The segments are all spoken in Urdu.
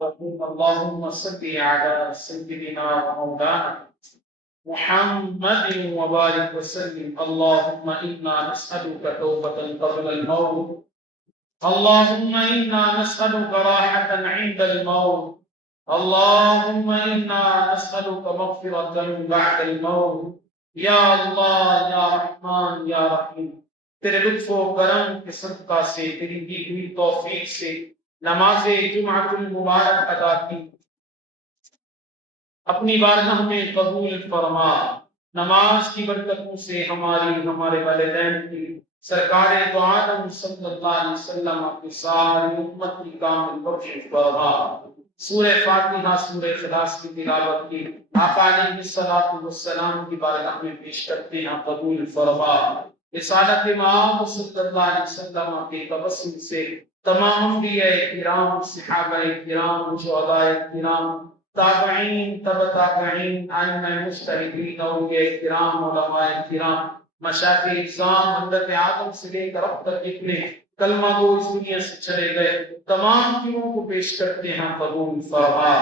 اللهم صل على سيدنا ومولانا محمد وبارك وسلم. اللهم إنا نسألك توبة قبل الموت. اللهم إنا نسألك راحة عند الموت. اللهم إنا نسألك مغفرة بعد الموت. یا اللہ یا رحمان یا رحیم، تیرے لطف و کرم کے صدقہ سے، تیری دی ہوئی توفیق سے نماز جمعۃ المبارک ادا کی، اپنی بارگاہ میں قبول فرما۔ نماز کی برکتوں سے ہماری، ہمارے والدین کی، سرکار دو عالم صلی اللہ علیہ وسلم کی ساری امت کی کامل بخش فرما۔ سورہ فاتحہ، سورہ اخلاص کی تلاوت کی آقا علیہ الصلوۃ والسلام کی بارگاہ میں پیش کرتے ہیں، قبول فرما۔ رسالت مآب صلی اللہ علیہ وسلم کے تبسم سے تمام انبیاء کرام، صحابہ کرام، شہداء کرام، تابعین، تبع تابعین، ائمہ مجتہدین، اولیاء کرام، علماء کرام، مشائخ اعظام، حضرت آدم سے لے کر اب تک جتنے کلمہ گو اس دنیا سے چلے گئے، تمام کیوں کو پیش کرتے ہیں، قبول فرما۔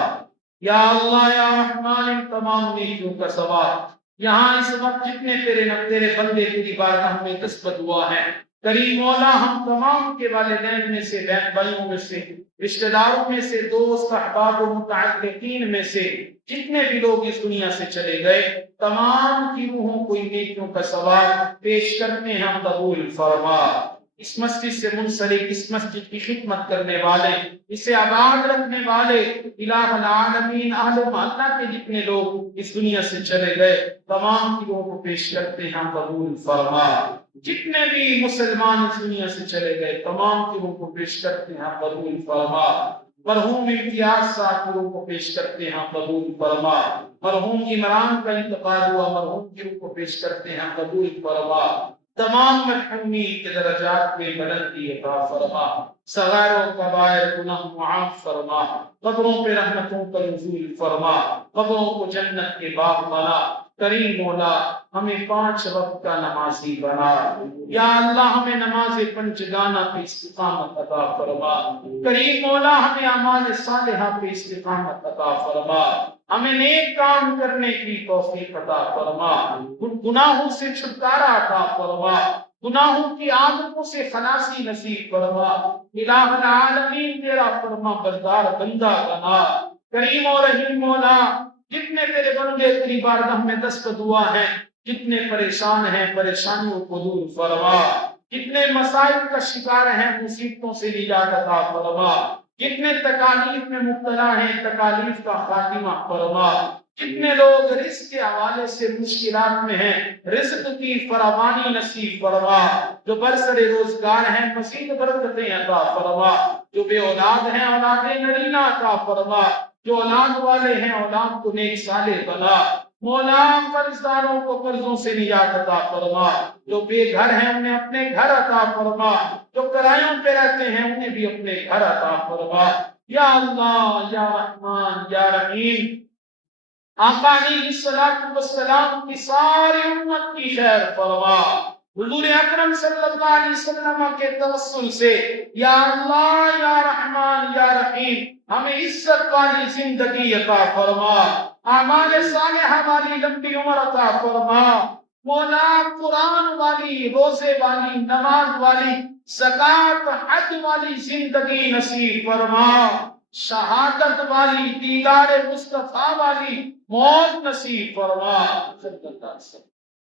یا اللہ یا رحمان، ان تمام نیکیوں کا ثواب یہاں اس وقت جتنے تیرے بندے تیری بارگاہ میں دستبد ہوا ہے، کریم مولا، ہم تمام کے والدین میں سے، بہن بھائیوں میں سے، رشتہ داروں میں سے، دوست احباب و متعلقین میں سے جتنے بھی لوگ اس دنیا سے چلے گئے، تمام کی روحوں کو نیکیوں کا ثواب پیش کرتے ہیں، قبول فرما۔ اس مسجد سے منسلک، اس مسجد کی خدمت کرنے والے، اسے آباد رکھنے والے، الہ العالمین، اہل محلہ کے جتنے لوگ اس دنیا سے چلے گئے، تمام کی روح کو پیش کرتے ہیں، قبول فرما۔ جتنے بھی مسلمان اس دنیا سے چلے گئے، تمام کی روح کو پیش کرتے ہیں، قبول فرما۔ مرحوم امتیاز صاحب کی روح کو پیش کرتے ہیں، قبول فرما۔ مرحوم عمران کا انتقال ہوا، مرحوم کی روح کو پیش کرتے ہیں، قبول فرما۔ تمام مرحومین کے درجات میں بلندی عطا فرما، صغائر و کبائر گناہ معاف فرما، قبروں پہ رحمتوں کا نزول فرما، قبروں کو جنت کے باغ بنا۔ کریم مولا، ہمیں 5 وقت کا نمازی بنا۔ یا اللہ، ہمیں نماز پنجگانہ پہ استقامت عطا فرما۔ کریم مولا، ہمیں اعمال صالحہ پہ استقامت عطا فرما، ہمیں نیک کام کرنے کی توفیق عطا فرما، گناہوں سے چھٹکارا عطا فرما، گناہوں کی عادتوں سے خلاصی نصیب فرما۔ الہ العالمین، تیرا فرما بردار بندہ بنا۔ کریم و رحیم مولا، جتنے تیرے بندے تیری بارگاہ میں دستبد ہوا ہیں، جتنے پریشان ہیں، پریشانیوں کو دور فرما، جتنے مسائل کا شکار ہیں، مصیبتوں سے نجات عطا فرما، جتنے تکالیف میں مبتلا ہیں، تکالیف کا خاتمہ فرما، جتنے لوگ رزق کے حوالے سے مشکلات میں ہیں، رزق کی فراوانی نصیب فرما، جو برسر روزگار ہیں، مزید برکتیں عطا فرما، جو بے اولاد ہیں، اولاد نرینہ عطا فرما، جو اولاد والے ہیں، اولاد کو نیک صالح بنا۔ مولا، قرض داروں کو قرضوں سے نجات عطا فرما، جو بے گھر ہیں انہیں اپنے گھر عطا فرما، جو کرایوں پہ رہتے ہیں انہیں بھی اپنے گھر عطا فرما۔ یا اللہ یا رحمان یا رحیم، آقا علیہ الصلوۃ والسلام کی ساری امت کی خیر فرما۔ حضور اکرم صلی اللہ علیہ وسلم کے توسل سے یا اللہ یا رحمان یا رحیم، ہمیں عزت والی زندگی عطا فرما، اعمال صالحہ والی لمبی عمر عطا فرما۔ مولا، قرآن والی، روزے والی، نماز والی، زکات حج والی زندگی نصیب فرما، شہادت والی، دیدار مصطفیٰ والی موت نصیب فرما۔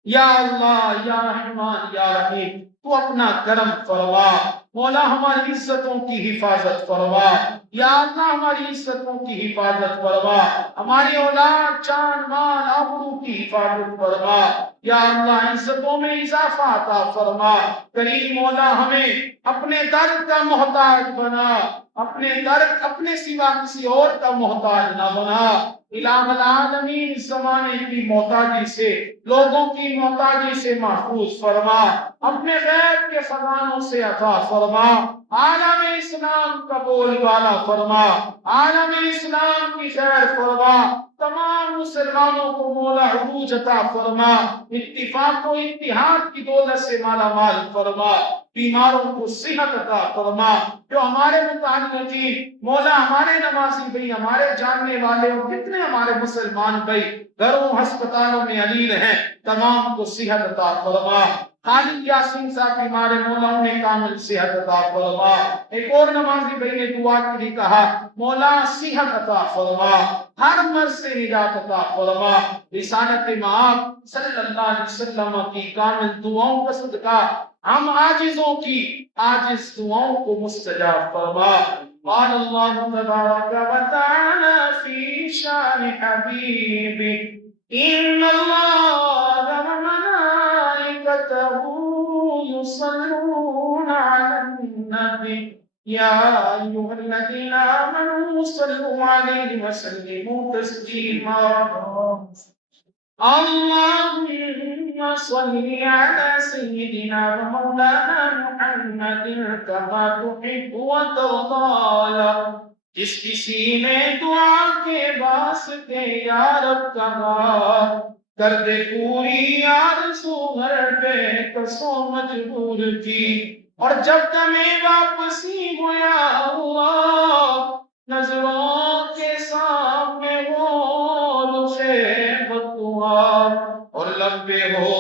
یا اللہ یا رحمان یا رحیم، تو اپنا کرم فرما۔ مولا، ہماری عزتوں کی حفاظت فرما، یا اللہ ہماری عزتوں کی حفاظت فرما، ہماری اولاد، جان مال آبرو کی حفاظت فرما، یا اللہ عزتوں میں اضافہ عطا فرما۔ کریم مولا، ہمیں اپنے در کا محتاج بنا، اپنے در اپنے سوا کسی اور کا محتاج نہ بنا۔ الہ العالمین، زمانے کی محتاجی سے، لوگوں کی محتاجی سے محفوظ فرما، اپنے غیب کے خزانوں سے عطا فرما۔ عالم اسلام کا بول بالا فرما، عالم اسلام کی خیر فرما، تمام مسلمانوں کو مولا عروج عطا فرما، اتفاق و اتحاد کی دولت سے مالا مال فرما، بیماروں کو صحت عطا فرما، جو ہمارے متعلقین مولا ہمارے نمازی بھائی، ہمارے جاننے والے اور کتنے ہمارے مسلمان بھائی گھروں ہسپتالوں میں علیل ہیں، تمام کو صحت عطا فرما۔ خالد یاسین صاحب بیمار مولا انہیں کامل صحت عطا فرما۔ ایک اور نمازی بھائی نے دعا کے لیے کہا مولا صحت عطا فرما، ہر مرض سے نجات عطا فرما، رسالت مآب صلی اللہ علیہ وسلم کی کامل دعاؤں کا صدقہ ہم عاجزوں کی عاجز دعاؤں کو مستجاب فرما۔ قال اللہ تبارک و تعالی فی شان حبیبہ ان اللہ وملائکته يصلون على النبي يا أيها الذين آمنوا صلوا عليه وسلموا تسليما اللهم صل على سيدنا ومولانا محمد كما تحب وترضى جس کسی نے دعا کے واسطے یا رب کہا کر دے پوری آرزو ہر بے کسو مجبور کی، اور جب تمہیں واپسی ہو یا اللہ نظروں کے سامنے وہ رخ بددعا اور لبے ہو